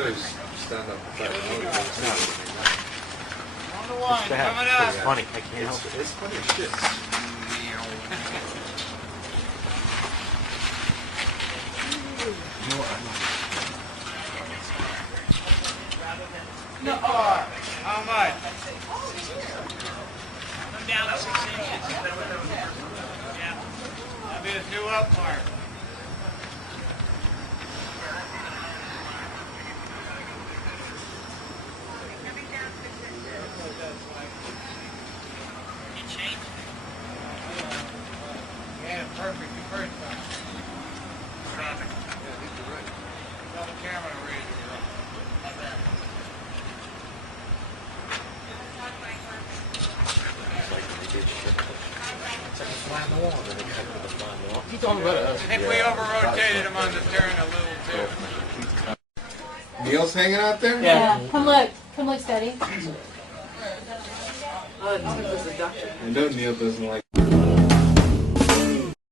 shows stand up effect. On the one, coming up. It's funny. I can't help it. It's funny as shit. No. How much? I'm down to 6 inches. Yeah. That'll be the 2 up mark. You changed it. Yeah, perfect. The first time. Traffic. Yeah, I think you're right. Tell the camera to raise it up. Not bad. He's on better. I think we over-rotated him on the turn a little too. Neil's hanging out there? Yeah. Come look. Come look, Steady. I know Neil doesn't like